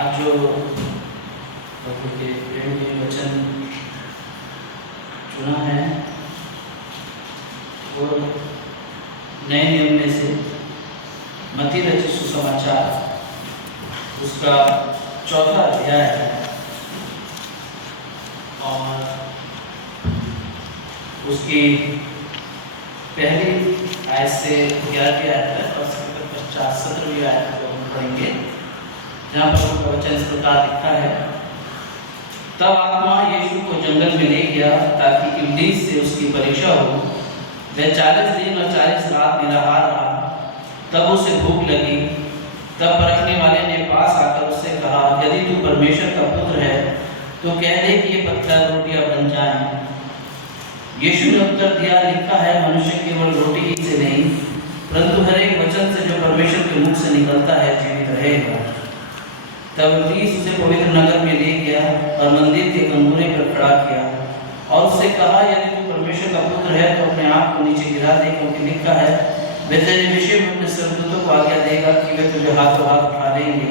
आज जो प्रभु के प्रेम के वचन चुना है वो नए नियम में से मत्ती रचित सुसमाचार उसका 4वां अध्याय है और उसकी पहली आयत से 11वीं आयत है और उसके पश्चात 17वीं आयत को हम पढ़ेंगे, जहाँ पर उनका वचन इस प्रकार लिखा है। तब आत्मा यीशु को जंगल में ले गया ताकि इब्लीस से उसकी परीक्षा हो। वह 40 दिन और 40 रात निराहार रहा। तब उसे भूख लगी। तब परखने वाले ने पास आकर उससे कहा, यदि तू परमेश्वर का पुत्र है तो कह दे कि ये पत्थर रोटियां बन जाएं। यीशु ने उत्तर दिया, लिखा है, मनुष्य केवल रोटी ही से नहीं परंतु हर एक वचन से जो परमेश्वर के मुख से निकलता है जीवित रहेगा। तब इब्लीस उसे पवित्र नगर में ले गया और मंदिर के कंगूरे पर खड़ा किया और उससे कहा, यदि तू परमेश्वर का पुत्र है तो अपने आप को नीचे गिरा दे, क्योंकि लिखा है, वह तेरे विषय में अपने स्वर्गदूतों को आज्ञा देगा कि वे तुझे हाथों हाथ उठा लेंगे,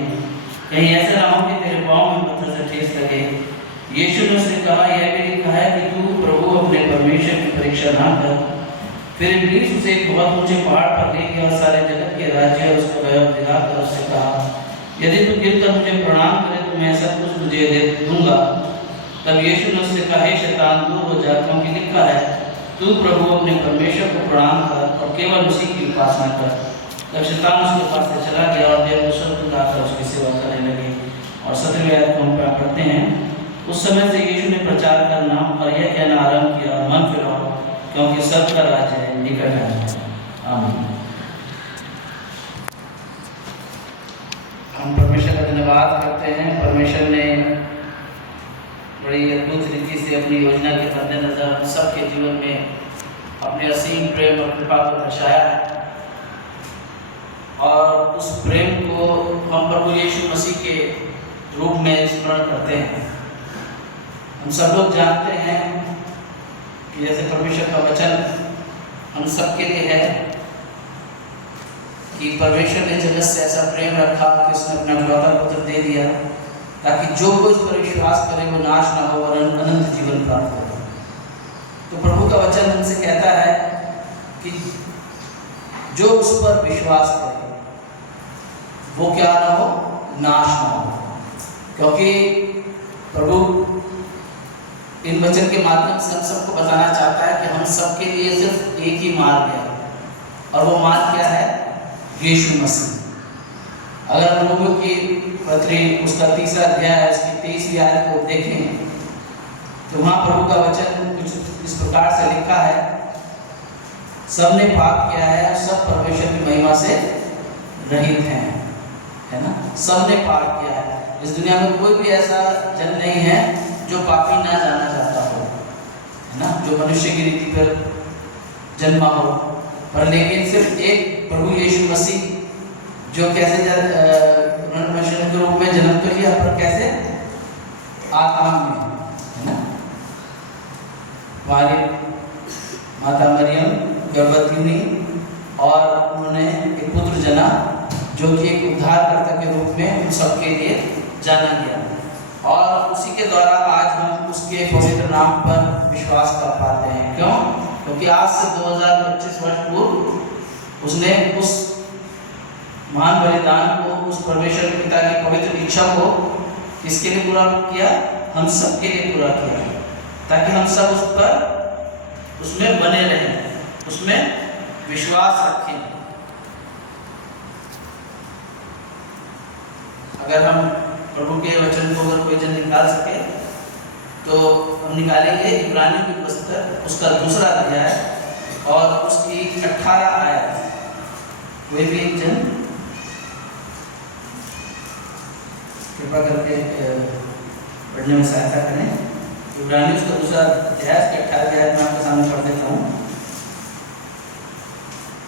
कहीं ऐसा ना हो कि तेरे पाँव में पत्थर से ठेस लगे। यीशु ने उससे कहा, यह भी लिखा है कि तू प्रभु अपने परमेश्वर की परीक्षा ना कर। फिर इब्लीस उसे एक बहुत ऊंचे पहाड़ पर ले गया और सारे जगत के राज्य और उसका वैभव दिखाकर उससे कहा, यदि तू गिरकर मुझे प्रणाम करे तो मैं सब कुछ तुझे दे दूंगा। तब यीशु ने उससे कहा, शैतान दूर हो जा, क्योंकि लिखा है, तू प्रभु अपने परमेश्वर को प्रणाम कर और केवल उसी की उपासना कर। तब शैतान उसके पास से चला गया और देवदूतों लाकर उसकी सेवा करने लगे। और 17वीं आयत को हम पढ़ते हैं। उस समय से यीशु ने प्रचार करना और यह कहना आरंभ किया, मन फिराओ, क्योंकि स्वर्ग का राज्य निकट है। आमीन। हम परमेश्वर का धन्यवाद करते हैं। परमेश्वर ने बड़ी अद्भुत रीति से अपनी योजना के मद्देनजर हम सबके जीवन में अपने असीम प्रेम और कृपा को दर्शाया है और उस प्रेम को हम प्रभु यीशु मसीह के रूप में स्मरण करते हैं। हम सब लोग जानते हैं कि जैसे परमेश्वर का वचन हम सबके लिए है कि परमेश्वर ने जगत से ऐसा प्रेम रखा कि उसने अपना इकलौता पुत्र दे दिया ताकि जो कोई उस पर विश्वास करे वो नाश ना हो और अनंत जीवन प्राप्त करे। तो प्रभु का वचन हमसे कहता है कि जो उस पर विश्वास करे वो क्या ना हो, नाश ना हो। क्योंकि प्रभु इन वचन के माध्यम से हम सबको बताना चाहता है कि हम सबके लिए सिर्फ एक ही मार्ग है और वो मार्ग क्या है, यीशु मसीह। अगर हम लोगों की पत्री उसका 3रा अध्याय उसकी 23वीं आयत को देखें तो वहाँ प्रभु का वचन कुछ इस प्रकार से लिखा है, सबने पाप किया है और सब परमेश्वर की महिमा से रहित हैं, है ना। सबने पाप किया है। इस दुनिया में कोई भी ऐसा जन नहीं है जो पापी ना जाना चाहता हो, है ना, जो मनुष्य की रीति पर जन्मा हो, पर लेकिन सिर्फ एक प्रभु यीशु मसीह जो कैसे मनुष्य के रूप में जन्म तो लिया, पर कैसे, आत्मा में, है ना। हमारी माता मरियम गर्भवती हुई और उन्होंने एक पुत्र जना जो कि एक उद्धारकर्ता के रूप में उन सबके लिए जाना गया और उसी के द्वारा आज हम उसके पवित्र नाम पर विश्वास कर पाते हैं। क्यों? क्योंकि आज से 2025 वर्ष पूर्व उसने उस महान बलिदान को, उस परमेश्वर पिता की पवित्र इच्छा को किसके लिए पूरा किया, हम सब के लिए पूरा किया, ताकि हम सब उस पर उसमें बने रहें, उसमें विश्वास रखें। अगर हम प्रभु के वचन को अगर कोई जन निकाल सके तो हम निकालेंगे इब्रानियों की पुस्तक उसका 2रा अध्याय और उसकी 18 आयत। कोई भी एक जन कृपा करके पढ़ने में सहायता करें। इब्रानियों का 2रा अध्याय के 18 आयत में आपके सामने पढ़ देता हूँ।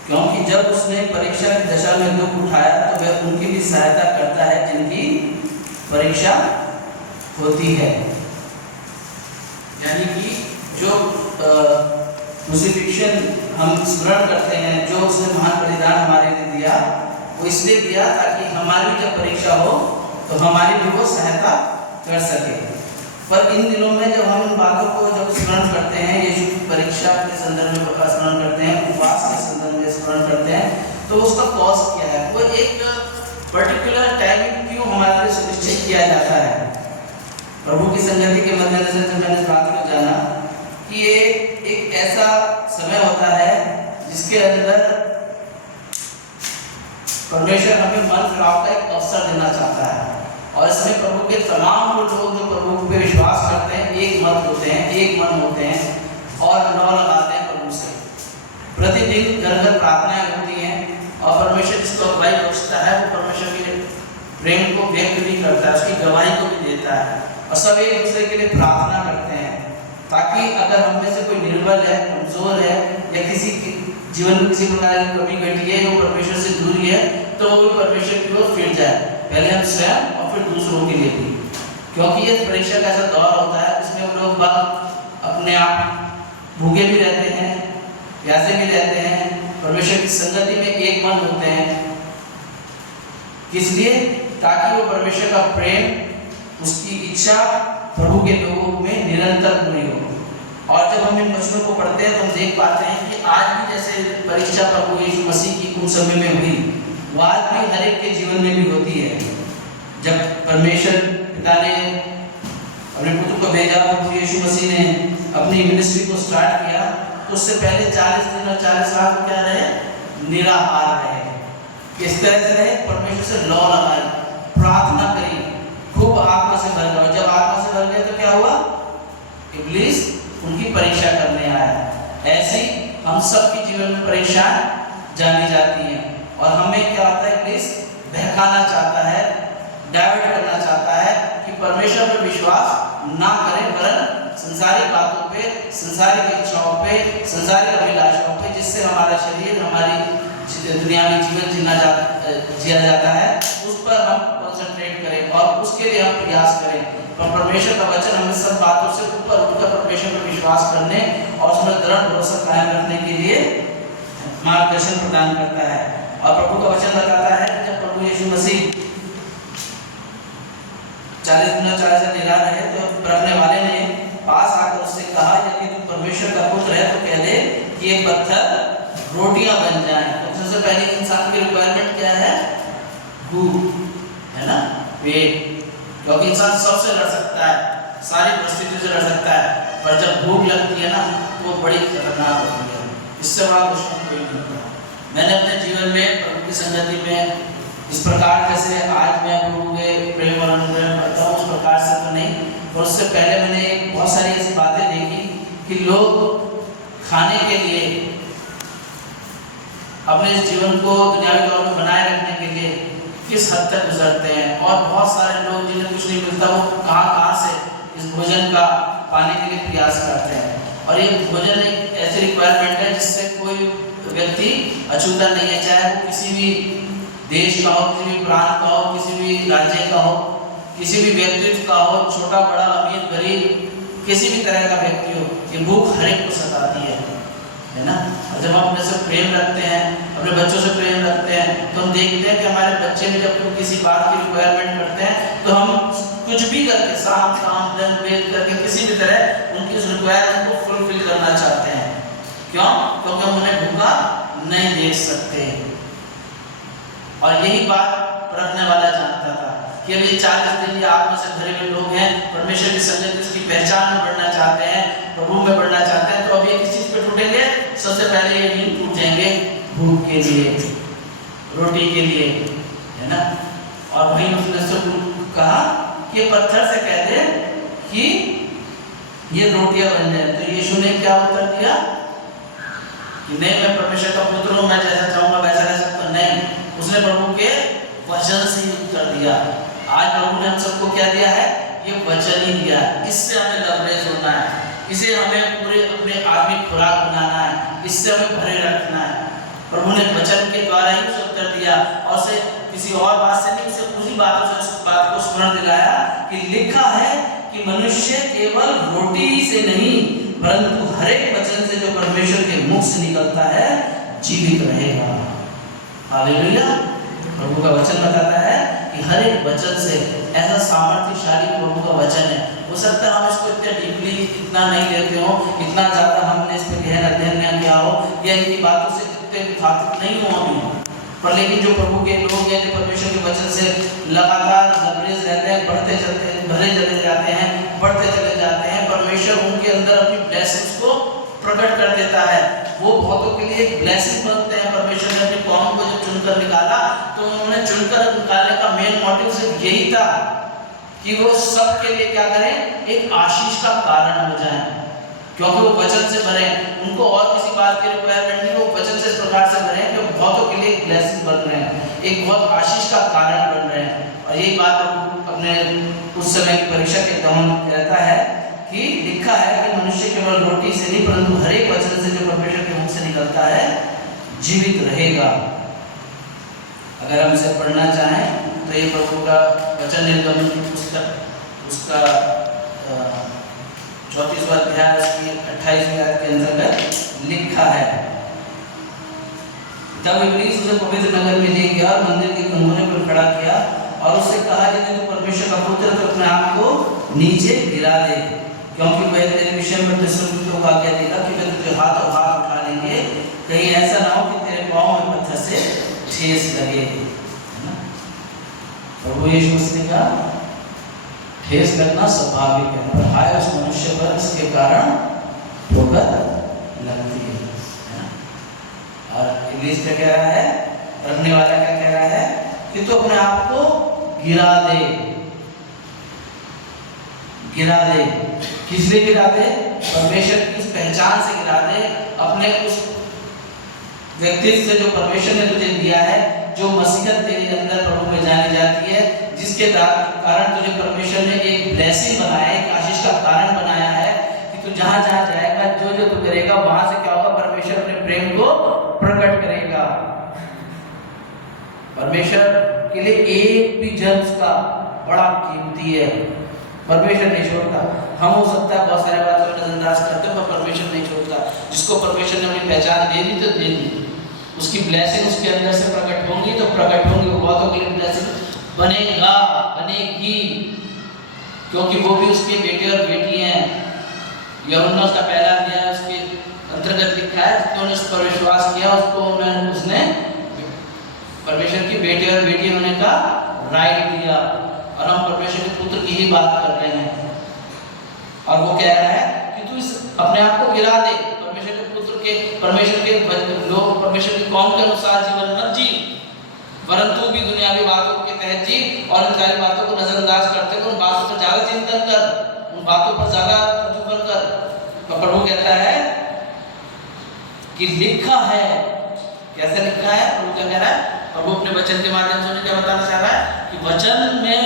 क्योंकि जब उसने परीक्षा की दशा में दुख उठाया तो वह उनकी भी सहायता करता है जिनकी परीक्षा होती है। यानी कि जो क्रूसिफिक्शन हम स्मरण करते हैं, जो उसने महान बलिदान हमारे लिए दिया, वो इसलिए दिया ताकि हमारी जब परीक्षा हो तो हमारी भी वो सहायता कर सके। पर इन दिनों में जब हम इन बातों को जब स्मरण करते हैं, यीशु की परीक्षा के संदर्भ में स्मरण करते हैं, उपवास के संदर्भ में स्मरण करते हैं, तो उसका कॉज क्या है, वो एक पर्टिकुलर टाइमिंग क्यों हमारे लिए सुनिश्चित किया जाता है। प्रभु की संगति के मद्देनजर जब मैंने इस बात को जाना कि ये एक ऐसा समय होता है जिसके अंदर परमेश्वर हमें मन फिराव का एक अवसर देना चाहता है, और इसमें प्रभु के तमाम लोग जो प्रभु पे विश्वास करते हैं एक मत होते हैं, एक मन होते हैं और लौ लगाते हैं प्रभु से। प्रतिदिन घर घर प्रार्थनाएं होती हैं और परमेश्वर जिसको अगुवाई बख्शता है वो परमेश्वर के प्रेम को व्यक्त भी करता है, उसकी गवाही को भी देता है, और सब एक दूसरे के लिए प्रार्थना करते हैं ताकि अगर हम में से कोई निर्बल है, कमजोर है या किसी जीवन में किसी प्रकार की कमी घटी है, वो परमेश्वर से दूरी है, तो वो भी परमेश्वर की ओर फिर जाए, पहले हम स्वयं और फिर दूसरों के लिए भी। क्योंकि ये परीक्षा का ऐसा दौर होता है जिसमें लोग अपने आप भूखे भी रहते हैं, प्यासे भी रहते हैं, परमेश्वर की संगति में एक मन होते हैं, इसलिए ताकि वो परमेश्वर का प्रेम, उसकी इच्छा प्रभु के लोगों में निरंतर पूरी हो। और जब हम इन वचनों को पढ़ते हैं तो हम देख पाते हैं कि आज भी जैसे परीक्षा प्रभु यीशु मसीह की उन समय में हुई, वो आज भी हर एक के जीवन में भी होती है। जब परमेश्वर पिता ने अपने पुत्र को भेजा, प्रभु यीशु मसीह ने अपनी मिनिस्ट्री को स्टार्ट किया, तो उससे पहले 40 दिन और 40 रात क्या रहे, निराहार रहे। किस तरह से रहे, परमेश्वर से लौ लगाई, प्रार्थना करी, खूब आत्मा से भर गया। जब आत्मा से भर गया तो क्या हुआ, इब्लीस उनकी परीक्षा करने आया। ऐसी हम सब के जीवन में परीक्षाएं जानी जाती हैं, और हमें क्या होता है, इब्लीस बहकाना चाहता है, डाइवर्ट करना चाहता है कि परमेश्वर पर विश्वास ना करें, वरन संसारिक बातों पे, संसारिक इच्छाओं पे, संसारिक अभिलाषाओं पे, जिससे हमारा शरीर, हमारी दुनियावी जीवन जिया जाता है, उस पर हम कंसंट्रेट करें और उसके लिए हम प्रयास करें। पर परमेश्वर का वचन हमें सब बातों से ऊपर उठकर परमेश्वर पर विश्वास करने और उसमें दृढ़ भरोसा कायम रखने के लिए मार्गदर्शन प्रदान करता है। और प्रभु का वचन बताता है कि जब प्रभु यीशु मसीह 40 दिन 40 रात निराहार रहे, तो रखने वाले ने पास आकर उससे कहा, यदि तू परमेश्वर का पुत्र है तो कह दे कि ये पत्थर रोटियां बन जाएं। तो सबसे पहले इंसान की रिक्वायरमेंट क्या है, भूख है ना, पेट। क्योंकि इंसान सबसे लड़ सकता है, सारी परिस्थितियों से लड़ सकता है, पर जब भूख लगती है ना तो वो बड़ी खतरनाक होती है। इससे बड़ा दुश्मन कोई नहीं होता। मैंने अपने जीवन में प्रभु की संगति में इस प्रकार जैसे आज मैं प्रभु के प्रेम और अनुग्रह में पढ़ता हूँ, उस प्रकार से तो नहीं, और उससे पहले मैंने बहुत सारी ऐसी बातें देखी कि लोग खाने के लिए अपने इस जीवन को दुनियावी तौर पर बनाए रखने के लिए किस हद तक गुजरते हैं, और बहुत सारे लोग जिन्हें कुछ नहीं मिलता वो कहाँ से इस भोजन का पाने के लिए प्रयास करते हैं। और ये भोजन एक ऐसी रिक्वायरमेंट है जिससे कोई व्यक्ति अछूता नहीं है, चाहे वो किसी भी देश का हो, किसी भी प्रांत का हो, किसी भी राज्य का हो, किसी भी व्यक्तित्व का हो, छोटा बड़ा अमीर गरीब किसी भी तरह का व्यक्ति हो, ये भूख हर एक को सताती है ना। और जब हम अपने से प्रेम रखते हैं, अपने बच्चों से प्रेम रखते हैं, तो हम देखते हैं कि हमारे बच्चे भी जब किसी बात की रिक्वायरमेंट करते हैं तो हम कुछ भी करके साम काम दन बेल करके किसी भी तरह उनकी उस रिक्वायरमेंट को फुलफिल करना चाहते हैं। क्यों? क्योंकि हम उन्हें भूखा नहीं देख सकते। और यही बात रखने वाला जानता था कि अब ये 40 दिन आत्मा से भरे हुए लोग हैं, परमेश्वर की संगति उसकी पहचान में बढ़ना चाहते हैं, प्रभु में बढ़ना चाहते हैं, तो अब ये किस चीज पे टूटेंगे? सबसे पहले ये नींद टूट जाएंगे भूख के लिए, रोटी के लिए, है ना। और वही उसने से कहा कि ये पत्थर से कह दे कि ये रोटियां बन जाए। तो यीशु ने क्या उत्तर दिया कि नहीं, मैं परमेश्वर का पुत्र हूं, मैं जैसा चाहूंगा वैसा रह सकता नहीं। उसने प्रभु के वचन से ही उत्तर दिया। आज प्रभु ने हम सबको क्या दिया है? ये वचन ही दिया है। इससे हमें लबरेज होना है, इसे हमें पूरे अपने आत्मिक खुराक बनाना है, इससे हमें भरे रखना है। प्रभु ने वचन के द्वारा ही उसे उत्तर दिया, और उसे किसी और बात से नहीं, उसे उसी बातों से उस बात को स्मरण दिलाया कि लिखा है कि मनुष्य केवल रोटी ही से नहीं परंतु हर एक वचन से जो परमेश्वर के मुख से निकलता है जीवित रहेगा। हालेलुया। प्रभु का वचन बताता है कि हर एक वचन से ऐसा सामर्थ्यशाली प्रभु का वचन है। हो सकता है हम इसको इतना डीपली इतना नहीं लेते हो, इतना ज़्यादा हमने इस पर गहन अध्ययन न किया हो या इनकी बातों से इतने विस्थापित नहीं हो अभी, पर लेकिन जो प्रभु के लोग हैं, जो परमेश्वर के वचन से लगातार लबरेज रहते हैं, बढ़ते चले जाते हैं, बढ़ते चले जाते हैं, परमेश्वर उनके अंदर अपनी ब्लेसिंग्स को प्रकट कर देता है। वो बहुतों के लिए एक ब्लेसिंग बनते हैं। परमेश्वर ने अपनी कौम को जब चुनकर निकाला तो उन्होंने चुनकर निकालने का मेन मोटिव सिर्फ यही था कि वो सबके लिए क्या करें, एक आशीष का कारण हो जाए, क्योंकि वो वचन से भरे। उनको और किसी बात की रिक्वायरमेंट नहीं, वो वचन से इस प्रकार से भरे कि वो बहुतों के लिए एक ब्लेसिंग बन रहे हैं, एक बहुत आशीष का कारण बन रहे हैं। और यही बात अपने उस समय की परीक्षा के दौरान कहता है कि लिखा है कि मनुष्य केवल रोटी से नहीं परंतु हर एक वचन से जो परमेश्वर के मुख से निकलता है जीवित रहेगा। अगर हम इसे पढ़ना चाहें तो ये प्रभु का वचन निर्गमन की पुस्तक उसका 34वां अध्याय उसकी 28वीं आयत के अंतर्गत लिखा है। तब इब्लीस उसे पवित्र नगर में ले गया और मंदिर के खंभों पर खड़ा किया और उससे कहा यदि तू परमेश्वर का पुत्र है तो अपने आप को नीचे गिरा दे, क्योंकि वह तेरे विषय में दुष्टों को आज्ञा देगा कि वे तुझे हाथ उठा लेंगे, कहीं ऐसा ना हो कि तेरे पांव में पत्थर से ठेस लगे। प्रभु यीशु मसीह का ठेस लगना स्वाभाविक है, पर हाय उस मनुष्य पर इसके कारण ठोकर लगती है ना। और इब्लीस क्या कह रहा है, रखने वाला क्या कह रहा है कि तू अपने आप को गिरा दे। किस लिए गिरा दे? परमेश्वर की उस पहचान से गिरा दे, अपने उस व्यक्तित्व से जो परमेश्वर ने तुझे दिया है, जो मसीहत तेरे अंदर प्रभु में जानी जाती है, जिसके कारण तुझे परमेश्वर ने एक ब्लेसिंग बनाया, एक आशीष का कारण बनाया है कि तू जहां जहां जाएगा, जो जो तू करेगा, वहां से क्या होगा, परमेश्वर अपने प्रेम को प्रकट करेगा। परमेश्वर के लिए एक भी जन उसका बड़ा कीमती है, परमेश्वर नहीं छोड़ता। हम हो सकता है बहुत सारे बातों को नजरअंदाज करते हैं, पर परमेश्वर नहीं छोड़ता। जिसको परमेश्वर ने अपनी पहचान दे दी तो दे दी, उसकी ब्लेसिंग उसके अंदर से प्रकट होंगी तो प्रकट होंगी, वो बहुतों के लिए ब्लेसिंग बनेगी, क्योंकि वो भी उसके बेटे और बेटी हैं। यूहन्ना उसका पहला अध्याय उसके अंतर्गत लिखा है, जिन्होंने उस पर विश्वास किया उसको उसने परमेश्वर की बेटे और बेटी होने का राइट दिया। और हम परमेश्वर के पुत्र की ही बात कर रहे हैं, और वो कह रहा है कि तू इस अपने आप को गिरा दे, परमेश्वर के पुत्र के, परमेश्वर के लोग, परमेश्वर की कौम के अनुसार जीवन मत जी, परंतु भी दुनियावी बातों के तहत जी, और इन सारी बातों को नजरअंदाज करते हुए उन बातों पर ज्यादा चिंतन कर, उन बातों पर ज्यादा तर्जुमा कर। तो प्रभु कहता है कि लिखा है। कैसे लिखा है? प्रभु क्या कह रहा है? प्रभु अपने वचन के माध्यम से क्या बताना चाह रहा है कि वचन में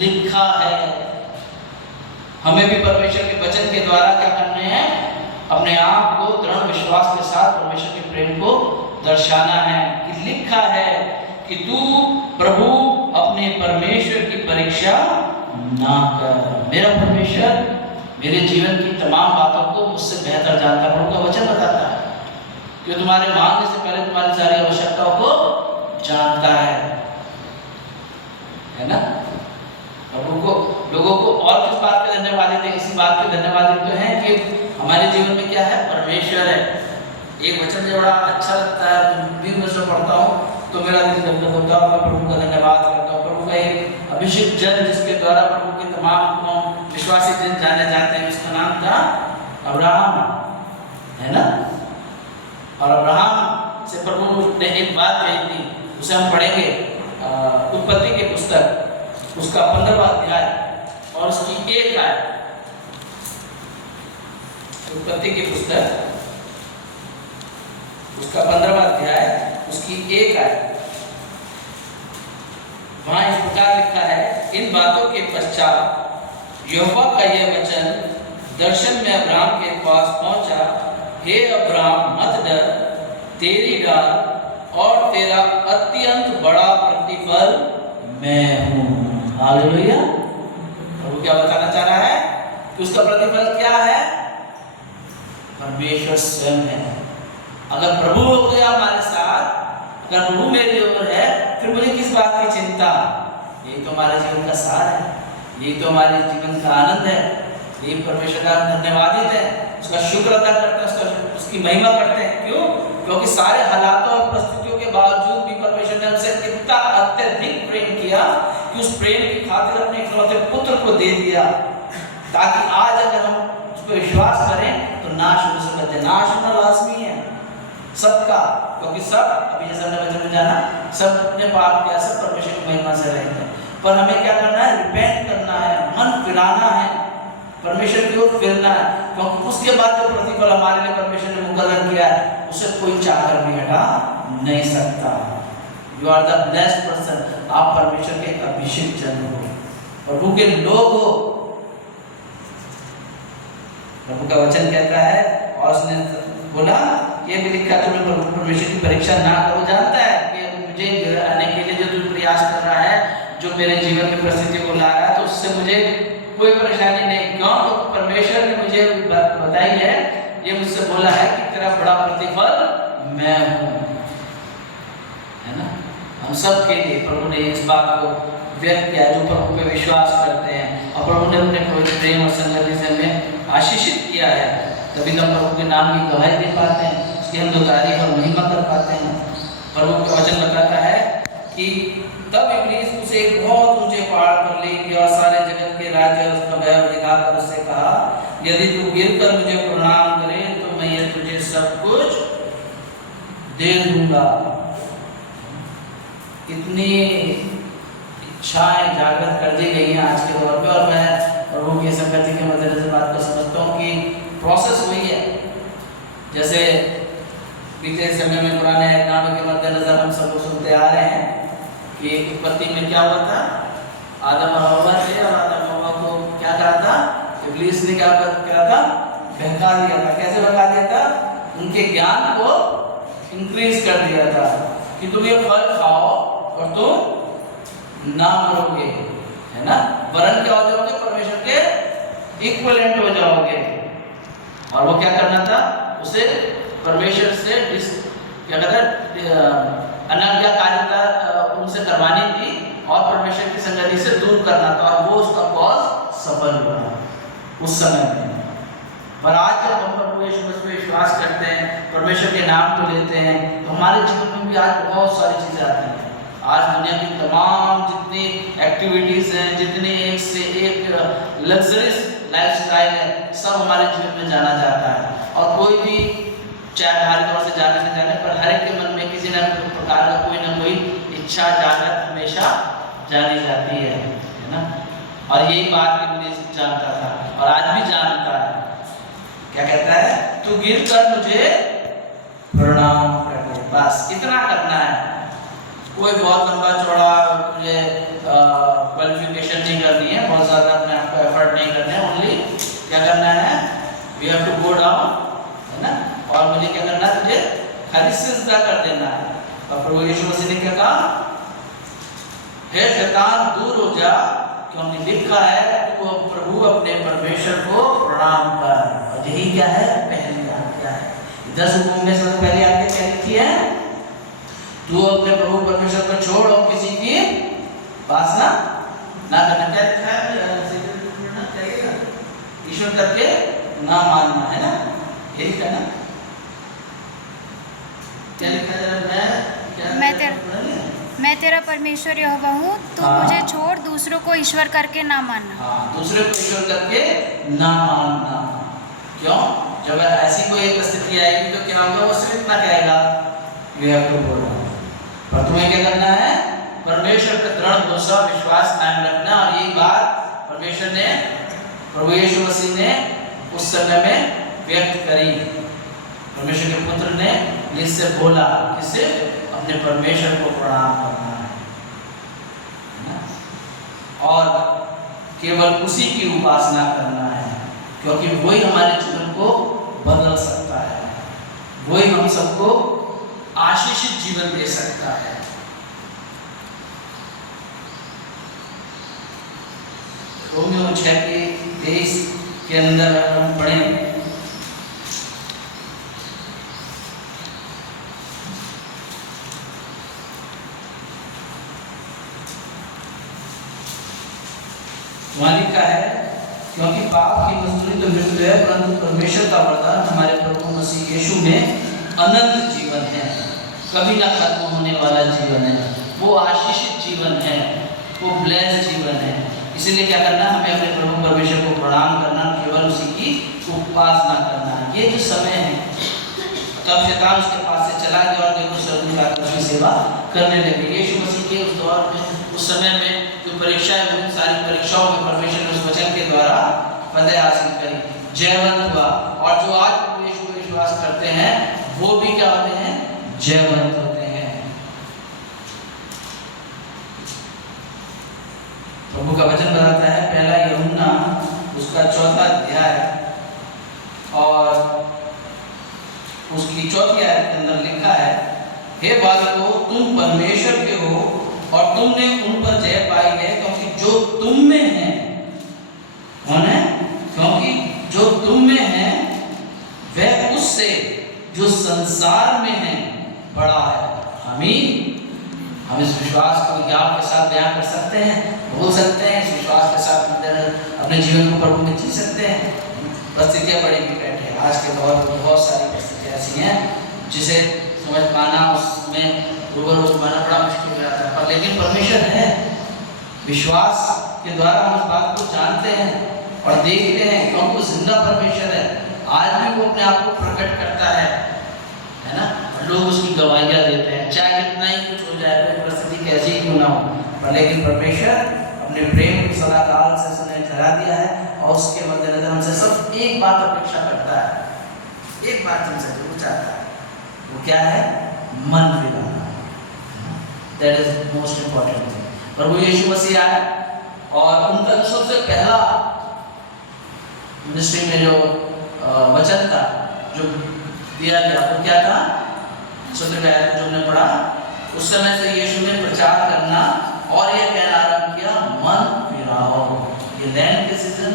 लिखा है। हमें भी परमेश्वर के वचन के द्वारा क्या करने हैं, अपने आप को दृढ़ विश्वास के साथ परमेश्वर के प्रेम को दर्शाना है। कि लिखा है कि तू प्रभु अपने परमेश्वर की परीक्षा ना कर। मेरा परमेश्वर मेरे जीवन की तमाम बातों को मुझसे बेहतर जानता है। प्रभु का वचन बताता है कि तुम्हारे मांगने से पहले तुम्हारी सारी आवश्यकताओं को जानता है ना। प्रभु को, लोगों को और किस बात के धन्यवाद देते हैं? इसी बात के धन्यवाद देते हैं कि हमारे जीवन में क्या है, परमेश्वर है। एक वचन जो बड़ा अच्छा लगता है, भी मैं उसको पढ़ता हूँ तो मेरा दिल गदगद होता है, मैं प्रभु का धन्यवाद करता हूँ। प्रभु का एक अभिषेक जन जिसके द्वारा प्रभु के तमाम विश्वासी जन जाने जाते हैं, उसका नाम था अब्राहम, है ना। और अब्राहम से प्रभु ने एक बात कही थी, उसे हम पढ़ेंगे उत्पत्ति की पुस्तक उसका 15वां अध्याय और उसकी 1 आयत। उत्पत्ति की पुस्तक उसका 15वां अध्याय उसकी 1 आयत। वहां इस प्रकार लिखा है, इन बातों के पश्चात यहोवा का यह वचन दर्शन में अब्राहम के पास पहुंचा, हे अब्राहम मत डर, तेरी डाल और तेरा अत्यंत बड़ा प्रतिफल मैं हूँ। हालेलुया। प्रभु क्या बताना चाह रहा है कि उसका प्रतिफल क्या है? परमेश्वर स्वयं है। अगर प्रभु हो गया हमारे साथ, अगर प्रभु मेरे ऊपर है, फिर मुझे किस बात की चिंता? यही तो हमारे जीवन का सार है, यही तो हमारे जीवन का आनंद है, यही परमेश्वर का धन्यवादित है, उसका शुक्र अदा करते हैं, उसकी महिमा करते हैं। क्यों? क्योंकि सारे हालातों और परिस्थितियों के बावजूद भी परमेश्वर ने हमसे इतना अत्यधिक प्रेम किया कि उस प्रेम की खातिर अपने इकलौते पुत्र को दे दिया, ताकि आज अगर हम उस पर विश्वास करें तो नाश हो सकते। नाश होना लाजमी है सबका, क्योंकि सब अभी जैसा हमने वचन में जाना, सब अपने पाप किया, सब परमेश्वर की महिमा से रहते हैं। पर हमें क्या करना है? रिपेंट करना है, मन फिराना है, परमेश्वर की ओर फिरना है, क्योंकि उसके बाद जो प्रतिफल हमारे लिए परमेश्वर ने मुकर्रर किया है उसे कोई चाहकर भी हटा नहीं सकता। You are the blessed person, आप परमेश्वर के अभिषिक्त जन हो, प्रभु के लोग हो। प्रभु का वचन कहता है, और उसने बोला ये भी लिखा, तुम्हें परमेश्वर की परीक्षा ना करो, जानता है कि मुझे गिराने के लिए जो तू प्रयास कर रहा है, जो मेरे जीवन में परिस्थिति को ला रहा है, तो उससे मुझे कोई परेशानी नहीं। क्यों? तो परमेश्वर ने मुझे बताई है, ये मुझसे बोला है कि तेरा बड़ा प्रतिफल मैं हूँ, है ना। हम सब के लिए प्रभु ने इस बात को व्यक्त किया, जो प्रभु पे विश्वास करते हैं, और प्रभु ने अपने पवित्र प्रेम और संगति से हमें आशीषित किया है, तभी हम प्रभु के नाम की गवाही दे पाते हैं, उसकी हम दो तारीफ और महिमा कर पाते हैं। प्रभु का वचन बताता है कि तब इब्लीस उसे एक बहुत ऊंचे पहाड़ पर ले गया और सारे जगत के राज्य और उसका वैभव दिखाकर उससे कहा, यदि तू गिरकर मुझे प्रणाम करे तो मैं ये तुझे सब कुछ दे दूंगा। कितनी इच्छाएं जागृत कर दी गई हैं आज के दौर पे, और मैं प्रभु की संगति के मद्देनजर बात को समझता हूँ कि प्रोसेस वही है। जैसे बीते समय में पुराने नामों के मद्देनजर हम सब सुनते आ रहे हैं कि उत्पत्ति में क्या हुआ था, आदम और हव्वा थे, और आदम और हव्वा को क्या कहा था, इब्लीस ने क्या था, बहका दिया था। कैसे बहका दिया था? उनके ज्ञान को इंक्रीज कर दिया था कि तुम ये फल खाओ और तुम ना मरोगे, है ना, वरन क्या हो जाओगे, परमेश्वर के इक्विवेलेंट हो जाओगे। और वो क्या करना था, उसे परमेश्वर से क्या कहते हैं, अनाज्ञाकारिता उनसे करवानी थी और परमेश्वर की संगति से दूर करना था, और वो उसका कॉज सफल हुआ उस समय में। पर आज जब हम प्रभु यीशु मसीह पे विश्वास करते हैं, परमेश्वर के नाम को लेते हैं, तो हमारे जीवन में भी आज बहुत सारी चीजें आती हैं। आज दुनिया की तमाम जितनी एक्टिविटीज हैं, जितनी एक से एक लग्जरियस लाइफस्टाइल है, सब हमारे जीवन में जाना जाता है। और कोई भी चाहे हर तौर से जाने पर हर एक के मन में किसी न प्रकार का कोई ना कोई इच्छा जागृत हमेशा जानी जाती है ना। और यही बात इब्लीस जानता था और आज भी जानता है। क्या कहता है? तू गिर कर मुझे प्रणाम कर दे, बस इतना करना है। कोई बहुत लंबा चौड़ा मुझे क्वालिफिकेशन नहीं करनी है, बहुत ज़्यादा अपने आप को एफर्ट नहीं करना है। ओनली क्या करना है, we have to go down, है ना, और मुझे क्या करना है, तुझे खाली सिजदा कर देना है। और प्रभु यीशु मसीह ने क्या कहा, हे शैतान दूर हो जा, क्योंकि लिखा है तू प्रभु अपने परमेश्वर को प्रणाम कर। और यही क्या है, पहली आज्ञा है। 10 हुक्मों में सबसे पहली आज्ञा क्या लिखी है, तू अपने प्रभु परमेश्वर को छोड़ और किसी की उपासना ना करना। क्या लिखा है, ईश्वर करके ना मानना, है ना, ये लिखा है ना। क्या लिखा है, मैं तेरा परमेश्वर यहोवा हूँ, तू मुझे छोड़ दूसरों को ईश्वर करके ना मानना। हाँ, दूसरे को ईश्वर करके ना मानना। क्यों? जब ऐसी कोई परिस्थिति आएगी तो क्या होगा, वो सिर्फ इतना कहेगा, we have to go down. पर तुम्हें क्या करना है, परमेश्वर का दृढ़ भरोसा विश्वास कायम रखना। और यही बात परमेश्वर ने, प्रभु यीशु मसीह ने उस समय में व्यक्त करी। परमेश्वर के पुत्र ने इससे बोला, किसे, अपने परमेश्वर को प्रणाम करना है ना? और केवल उसी की उपासना करना है, क्योंकि वही हमारे जीवन को बदल सकता है, वही हम सबको आशीषित जीवन दे सकता है। रोमियो 6:23 के अंदर हम पढ़ें, वहाँ लिखा है, क्योंकि पाप की मजदूरी तो मृत्यु है, परंतु परमेश्वर का वरदान हमारे प्रभु मसीह यीशु में अनंत जीवन है, कभी ना खत्म होने वाला जीवन है, वो आशीषित जीवन है, वो ब्लेस्ड जीवन है। इसीलिए क्या करना, हमें अपने प्रभु परमेश्वर को प्रणाम करना, केवल उसी की उपासना करना। ये जो समय है, तब शैतान उसके पास से चला गया और देखो स्वर्ग में आकर उसकी सेवा करने लगे। यीशु मसीह के उस दौर में, उस समय में जो परीक्षाएं हुई, सारी परीक्षाओं में परमेश्वर ने उस वचन के द्वारा फतह हासिल करी, जयवंत हुआ। और जो आज प्रभु यीशु को विश्वास करते हैं वो भी क्या होते हैं, जयवंत होते हैं। प्रभु का वचन बताता है, पहला यूहन्ना उसका 4वां अध्याय और उसकी 4वीं आयत के अंदर लिखा है, हे बालकों, तुम परमेश्वर के हो और तुमने उन पर जय पाई है, क्योंकि जो तुम में है, कौन है, क्योंकि जो तुम में है वह उससे जो संसार में है बड़ा है। हम इस विश्वास को ज्ञान के साथ बयान कर सकते हैं, बोल सकते हैं, इस विश्वास के साथ अपने जीवन को प्रभु में जी सकते हैं। परिस्थितियाँ बड़ी विकट है आज के दौर में, बहुत सारी परिस्थितियाँ ऐसी हैं जिसे समझ पाना, उसमें रूबरू पाना बड़ा मुश्किल हो जाता है, पर लेकिन परमेश्वर है। विश्वास के द्वारा हम उस बात को जानते हैं और देखते हैं, क्योंकि वो जिंदा परमेश्वर है। आज भी वो अपने आप को प्रकट करता है ना, लोग उसकी गवाहियाँ देते हैं, चाहे कितना ही कुछ हो जाए, कोई परिस्थिति कैसी ही क्यों ना हो, पर लेकिन परमेश्वर अपने प्रेम को सदाकाल से उसने ठहरा दिया है और उसके मद्देनजर हमसे सब एक बात अपेक्षा करता है, एक बात हमसे जरूर चाहता है, वो क्या है, मन फिराना। That is most important thing. प्रभु यीशु मसीह आए और उनका जो सबसे पहला मिनिस्ट्री में जो वचन था जो दिया गया वो क्या था, सुन गया जो हमने पढ़ा, उस समय से यीशु ने प्रचार करना और ये कहना आरंभ किया, मन फिराओ। ये लैंड के सीजन,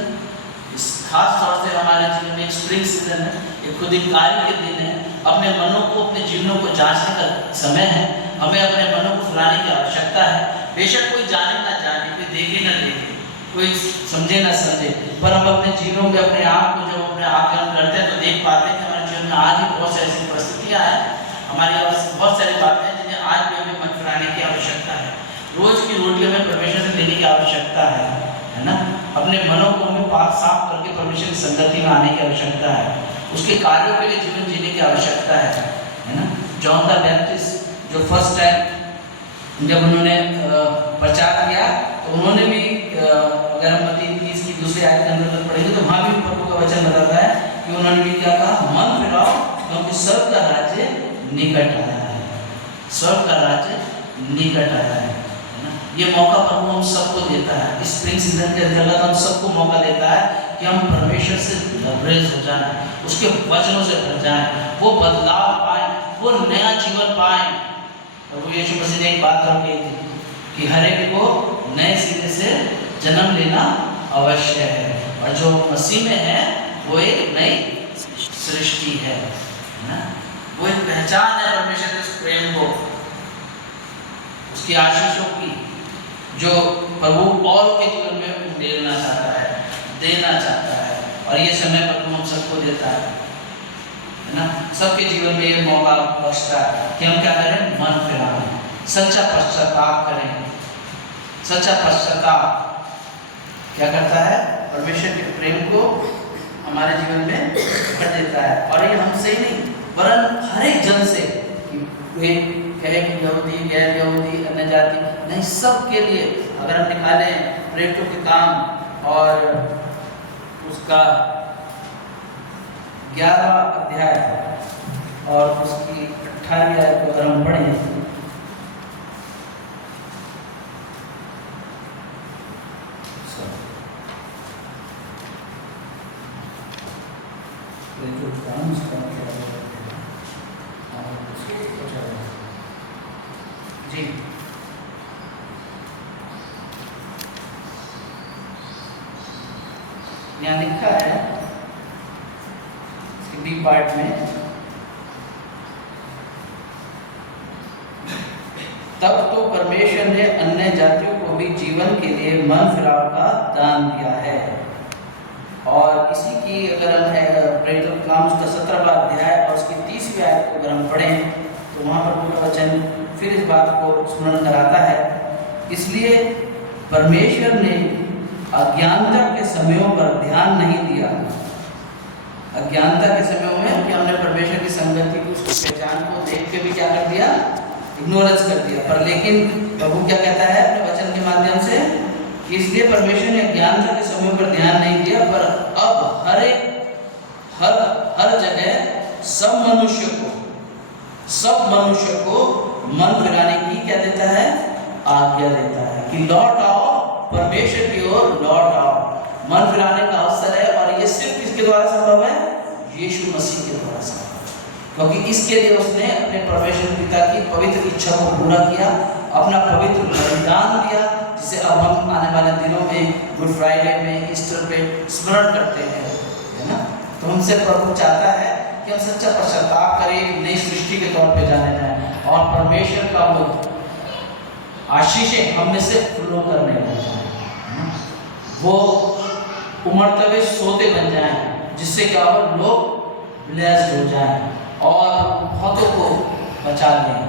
इस खास तौर से हमारे जीवन में एक स्प्रिंग सीजन है, एक खुदिकारी के दिन है। अपने मनों को, अपने जीवनों को जांचने का समय है। हमें अपने मनों को फुलाने की आवश्यकता है। बेशक कोई जाने ना जाने, कोई देखे ना देखे, कोई समझे ना समझे, पर हम अपने जीवनों में अपने आप को जब अपने आकलन करते हैं तो देख पाते हैं कि हमारे जीवन में आज भी बहुत सारी ऐसी परिस्थितियाँ हैं, हमारी बहुत सारी बातें हैं जिन्हें आज भी हमें मन फिराने की आवश्यकता है। रोज की रोटी हमें परमेश्वर से लेने की आवश्यकता है ना। अपने मनों को हमें पाक साफ करके परमेश्वर की संगति में आने की आवश्यकता है। उसके कार्यों के लिए जीवन जीने की आवश्यकता है ना। जॉन द बैप्टिस्ट जो फर्स्ट टाइम जब उन्होंने प्रचार किया तो उन्होंने भी, अगर हम मत्ती 30 की दूसरी आयत के अंदर पढ़ेंगे तो वहाँ भी प्रभु का वचन बताता है कि उन्होंने भी क्या कहा, मन फिराओ क्योंकि स्वर्ग का राज्य निकट आया है। स्वर्ग का राज्य निकट आया है ना। ये मौका प्रभु हम सबको देता है। इस स्प्रिंग सीजन के अंतर्गत हम सबको मौका देता है कि हम परमेश्वर से लबरेज हो जाएं, उसके वचनों से भर जाएं, वो बदलाव पाएं, वो नया जीवन पाएं। प्रभु यीशु मसीह ने एक बात हम कही थी कि हर एक को नए सिरे से जन्म लेना अवश्य है, और जो मसीह में है वो एक नई सृष्टि है ना। वो एक पहचान है परमेश्वर के उस प्रेम को, उसकी आशीषों की, जो प्रभु और के जीवन में देना चाहता है, देना चाहता है। और ये समय प्रभु हम सबको देता है ना। सबके जीवन में ये मौका बख्शता है कि हम क्या करें, मन फिराएं, सच्चा पश्चाताप करें। सच्चा पश्चाताप क्या करता है, परमेश्वर के प्रेम को हमारे जीवन में भर देता है। और ये हमसे ही नहीं वरन हर एक जन से, वे कहे कि यहूदी, गैर यहूदी, अन्य जाति नहीं, सब के लिए अगर हम निकालें प्लेटो के काम और उसका 11वां अध्याय और उसकी 18वीं आयत को अगर हम पढ़ें जी, यहाँ लिखा है बी पार्ट में, तब तो परमेश्वर ने अन्य जातियों को भी जीवन के लिए मन फिराव का दान दिया है। और इसी की अगर हम प्रेरितों के काम उसका 17वां अध्याय और उसकी 30वीं आयत को अगर हम पढ़ें तो वहाँ पर पूरा वचन फिर इस बात को स्मरण कराता है। इसलिए परमेश्वर ने अज्ञानता के समयों पर ध्यान नहीं दिया। अज्ञानता के समयों में कि हमने परमेश्वर की संगति की उसकी पहचान को देख के भी क्या कर दिया, इग्नोरेंस कर दिया। पर लेकिन प्रभु क्या कहता है अपने वचन के माध्यम से कि इसलिए परमेश्वर ने अज्ञानता के समयों पर ध्यान नहीं दिया, पर अब हर जगह सब मनुष्य को मन फिराने की क्या देता है, आज्ञा देता है कि लौट आओ, परमेश्वर की ओर लौट आओ। मन फिराने का अवसर है और ये सिर्फ किसके द्वारा संभव है, यीशु मसीह के द्वारा संभव है। क्योंकि इसके लिए उसने अपने परमेश्वर पिता की पवित्र इच्छा को पूरा किया, अपना पवित्र बलिदान दिया, जिसे अब हम आने वाले दिनों में गुड फ्राइडे में, ईस्टर पे स्मरण करते हैं, है ना। तो हमसे प्रभु चाहता है कि हम सच्चा पश्चाताप करें, एक नई सृष्टि के तौर पे जाने जाएं और परमेश्वर का वो आशीषें हम में से फ्लो करने लग जाए, वो उमड़ते हुए सोते बन जाएं, जिससे क्या हो, लोग ब्लेस्ड हो जाएं और बहुतों को बचा लें,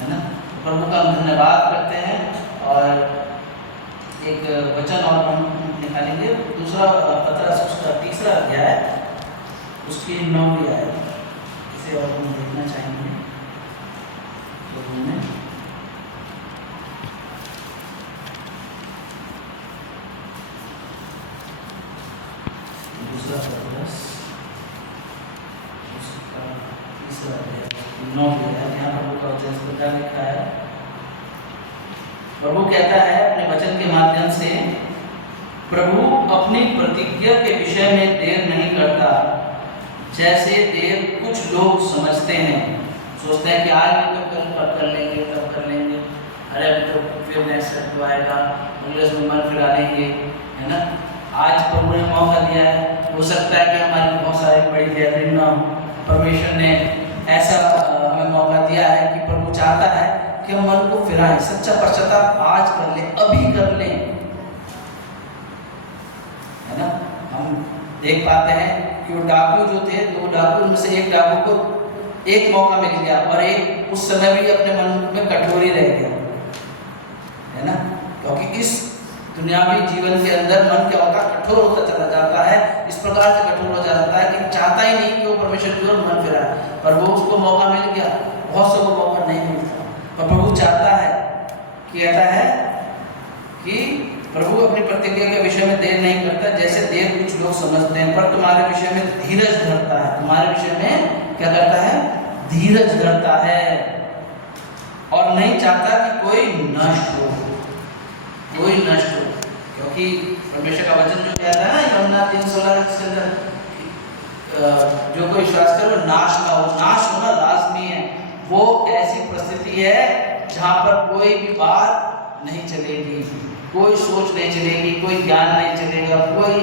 है ना। प्रभु का धन्यवाद करते हैं। और एक वचन और हम निकालेंगे, दूसरा पतरस उसका 3रा अध्याय उसकी 9वीं आयत, इसे और हम देखना चाहेंगे। दूसरा पतरस उसका 3रा अध्याय 9वीं आयत, यहाँ प्रभु का वचन इस प्रकार लिखा है। प्रभु कहता है अपने वचन के माध्यम से, प्रभु अपनी प्रतिज्ञा के विषय में देर नहीं करता, जैसे देर कुछ लोग समझते हैं। सोचते हैं कि आज भी तो कल कर लेंगे, तब कर लेंगे, अरे अभी तो फिर नेक्स्ट तो आएगा, अगले में मन फिरा लेंगे, है ना। आज प्रभु ने मौका दिया है, हो सकता है कि हमारी बहुत सारी बड़ी गैदरिंग ना हो। परमेश्वर ने ऐसा हमें मौका दिया है कि प्रभु चाहता है कि हम मन को फिराएं, सच्चा पश्चाताप आज कर लें, अभी कर लें, है ना। हम देख पाते हैं कि वो डाकू जो थे, 2 डाकू में से एक डाकू को एक मौका मिल गया और एक उस समय भी अपने मन में कठोर ही रह गया, है ना। क्योंकि इस दुनियावी जीवन के अंदर मन क्या होता है, कठोर होता चला जाता है, इस प्रकार से कठोर हो जाता है कि चाहता ही नहीं कि वो परमेश्वर की ओर मन फिराए। पर वो उसको मौका मिल गया, बहुत से को मौका नहीं मिलता। पर प्रभु चाहता है, कहता है कि प्रभु अपनी प्रतिज्ञा के विषय में देर नहीं करता, जैसे देर कुछ लोग समझते हैं, पर तुम्हारे विषय में धीरज धरता है। तुम्हारे विषय में क्या करता है, धीरज धरता है, और नहीं चाहता कि कोई नष्ट हो, कोई नष्ट हो। क्योंकि परमेश्वर का वचन जो कहता है ना, यूहन्ना 3:16 के अंदर, जो कोई विश्वास करे वो नाश ना हो। नाश होना लाजमी है। वो ऐसी परिस्थिति है जहाँ पर कोई भी बात नहीं चलेगी, कोई सोच नहीं चलेगी, कोई ज्ञान नहीं चलेगा, कोई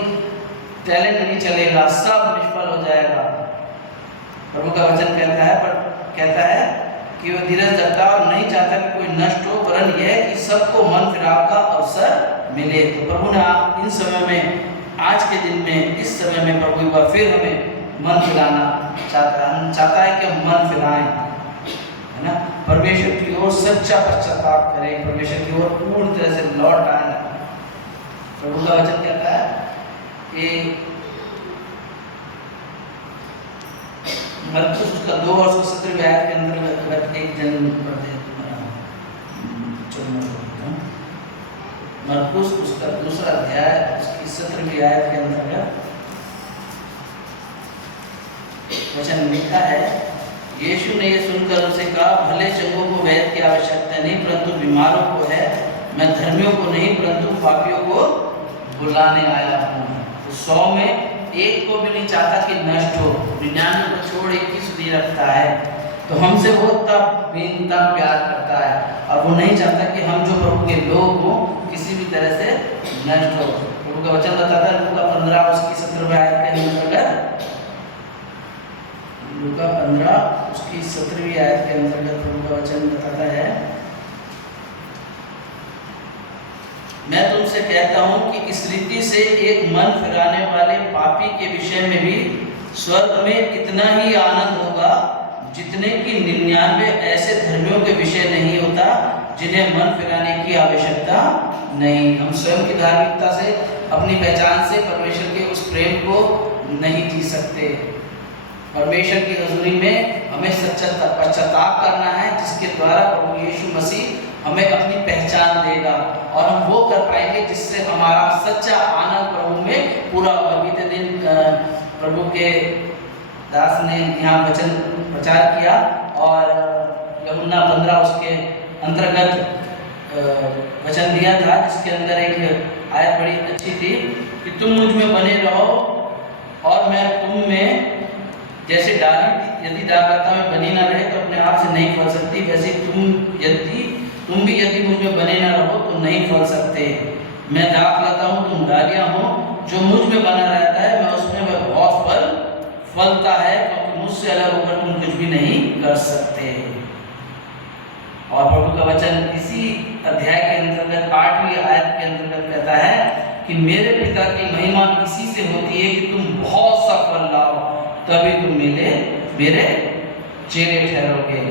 टैलेंट नहीं चलेगा, सब निष्फल हो जाएगा। प्रभु का वचन कहता है, पर कहता है कि वो धीरज धरता और नहीं चाहता कि कोई नष्ट हो, वरन यह कि सबको मन फिराव का अवसर मिले। तो प्रभु ने आप इन समय में, आज के दिन में, इस समय में प्रभु एक बार फिर हमें मन फिराना चाहता है कि हम मन फिराएं, है ना। परमेश्वर की ओर सच्चा पश्चाताप करें, परमेश्वर की ओर पूर्ण तरह से लौट आए। प्रभु का वचन कहता है कि मरकुस उसका 2 और 17 आयत के अंतर्गत एक जन्म पढ़ते हैं। मरकुस उसका 2रा अध्याय उसकी 17वीं आयत के अंतर्गत वचन लिखा है, यीशु ने यह सुनकर उनसे कहा, भले चंगों को वैद्य की आवश्यकता नहीं, परंतु बीमारों को है। मैं धर्मियों को नहीं, परंतु पापियों को बुलाने आया हूँ। तो 100 में एक को भी नहीं चाहता कि नष्ट हो, 99 को छोड़ 21 भी रखता है। तो हमसे वो तब प्यार करता है, और वो नहीं चाहता कि हम जो प्रभु के लोग हों किसी भी तरह से नष्ट हो। प्रभु का वचन बताता है, लूका 15 उसकी 17वीं आयत के अंतर्गत, लूका 15 उसकी 17वीं आयत के अंतर्गत प्रभु का वचन बताता है मैं तुमसे कहता हूँ कि इस रीति से एक मन फिराने वाले पापी के विषय में भी स्वर्ग में इतना ही आनंद होगा जितने कि 99 ऐसे धर्मियों के विषय नहीं होता जिन्हें मन फिराने की आवश्यकता नहीं। हम स्वयं की धार्मिकता से, अपनी पहचान से परमेश्वर के उस प्रेम को नहीं जी सकते। परमेश्वर की हजूरी में हमें सच्चा पश्चाताप करना है, जिसके द्वारा प्रभु यीशु मसीह हमें अपनी पहचान देगा और हम वो कर पाएंगे जिससे हमारा सच्चा आनंद प्रभु में पूरा होगा। बीते दिन प्रभु के दास ने यहाँ वचन प्रचार किया और यूहन्ना 15 उसके अंतर्गत वचन दिया था, जिसके अंदर एक आयत बड़ी अच्छी थी कि तुम मुझ में बने रहो और मैं तुम में। जैसे डाली यदि दाखलता में बनी ना रहे तो अपने आप से नहीं फल सकती, वैसे तुम भी यदि मुझ में बने ना रहो तो नहीं फल सकते। मैं दाखलता हूँ, तुम डालियाँ हो, जो मुझ में बना रहता है मैं उसमें वह बहुत फल फलता है, क्योंकि मुझसे अलग होकर तुम कुछ भी नहीं कर सकते। और प्रभु का वचन इसी अध्याय के अंतर्गत 8वीं आयत के अंतर्गत कहता है कि मेरे पिता की महिमा इसी से होती है कि तुम बहुत सा फल लाओ, तभी तुम मेरे चेले ठहरोगे।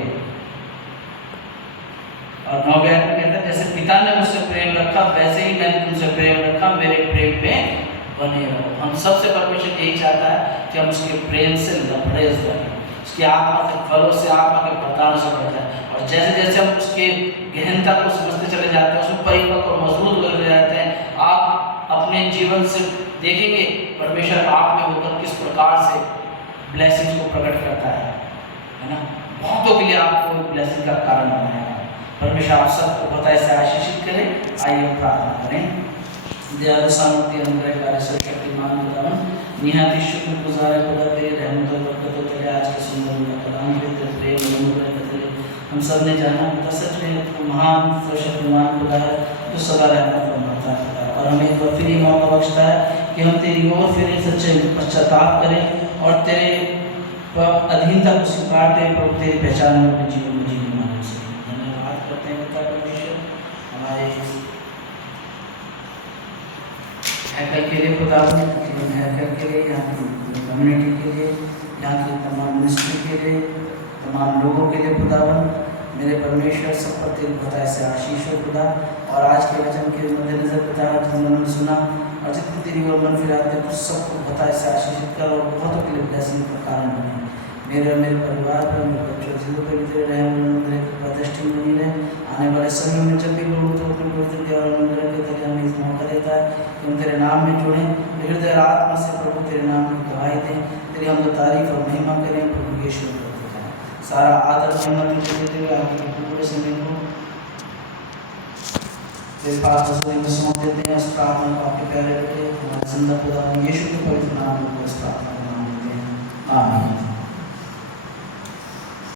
और 9वें आयत में कहता है जैसे पिता ने मुझसे प्रेम रखा वैसे ही मैंने तुमसे प्रेम रखा, मेरे प्रेम में बने रहो। हम सबसे परमेश्वर यही चाहता है कि हम उसके प्रेम से लबरेज रहें, उसकी आत्मा के फलों से, आत्मा के बर्ताव से बढ़ जाए। और जैसे जैसे हम उसके गहनता को समझते चले जाते हैं, उसमें परिपक्व और मजबूत होते जाते हैं, आप अपने जीवन से देखेंगे परमेश्वर आप में होकर किस प्रकार से ब्लेसिंग को प्रकट करता है ना। बहुतों के लिए आपको ब्लेसिंग का कारण बनाया है। परमेश्वर आप सबको पता है से आशीषित करें। आइए हम प्रार्थना करें। दयालु सामर्थ्य अनुग्रह कार्य शक्तिमान खुदावन, निहाती शुक्रगुजार है खुदा तेरी रहमत और बरकत तेरे आज के सुंदर कलाम के तेरे प्रेम अनुग्रह के तेरे हम सब ने जाना खुदा सच में तो महान शक्तिमान खुदा है जो सदा रहमत फरमाता है और हमें एक बार फिर ये मौका बख्शता है कि हम तेरी ओर फिर सच्चे पश्चाताप करें और तेरे अधीनता को स्वीकारते हैं, प्रभु तेरी पहचान में अपने जीवन में जीने मानव से धन्यवाद करते हैं पिता परमेश्वर हमारे हैकर के लिए खुदा, हैकर के लिए, यहाँ की कम्युनिटी के लिए, यहाँ की तमाम मिनिस्ट्री के लिए, तमाम लोगों के लिए खुदावन मेरे परमेश्वर सब पर तेरी बताए से आशीष हो खुदा। और आज के वचन के मद्देनजर पिता हमने सुना और जितनी तेरी ओर मन फिराते कुछ सबको बताए से आशीषित कर और बहुतों के लिए ब्लेसिंग का कारण बने। मेरे और मेरे परिवार पर, मेरे बच्चों जीवों पर भी तेरे रहे मेरे प्रतिष्ठित बनी रहे। आने वाले समय में जब भी लोग तो अपने पवित्र और अनुग्रह के तरीके हमें इस मौका देता है कि हम तेरे नाम में जुड़ें, हृदय आत्मा से प्रभु तेरे नाम की गवाही दें, तेरी हम तो तारीफ और महिमा करें प्रभु यीशु को। सारा आदर महिमा तुझे देते हुए आपके पूरे समय को तेरे पास में सौंप देते हैं। इस प्रार्थना को आपके प्यारे बेटे हमारे जिंदा खुदा यीशु के पवित्र नाम में इस प्रार्थना को मांगते हैं, आमीन।